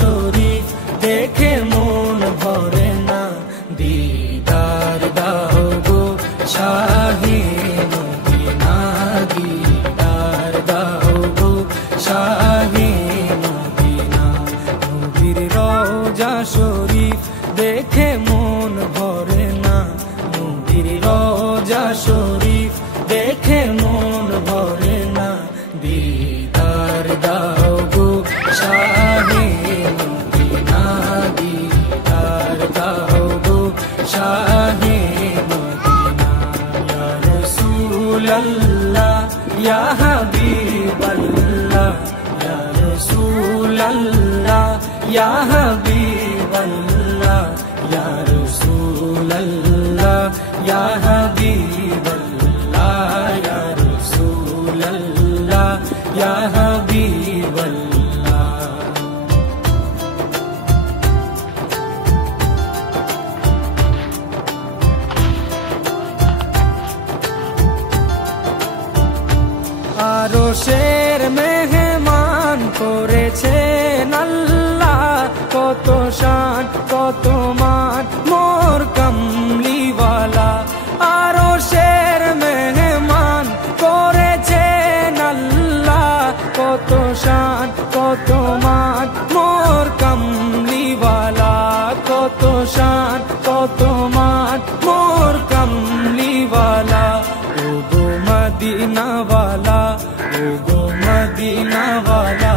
শরীফ দেখে মন ভরে না, দিদার দাও গো শাহে মদিনা, দিদার দাও গো শাহে মদিনা। নবীর রওজা শরীফ দেখে মন ভরে না, নবীর রওজা শরীফ দেখে মন ভরে না, দিদার দাও গো শাহে মদিনা, দিদার দাও গো শাহে মদিনা। ইয়া রাসূলাল্লাহ ইয়া হাবিবাল্লাহ, ইয়া রাসূলাল্লাহ ইয়া হাবিবাল্লাহ, ইয়া রাসূলাল্লাহ ইয়া হাবিবাল্লাহ, ইয়া রাসূলাল্লাহ ইয়া হাবিবাল্লাহ। আরশের মেহমান করেছেন আল্লাহ, কত শান কত মান মোর কামলিওয়ালা। আরশের মেহমান করেছেন আল্লাহ, কত শান কত মান মোর কামলিওয়ালা, কত শান কত মান মোর কামলিওয়ালা। ও গো মদিনাওয়ালা, ও গো মদিনাওয়ালা,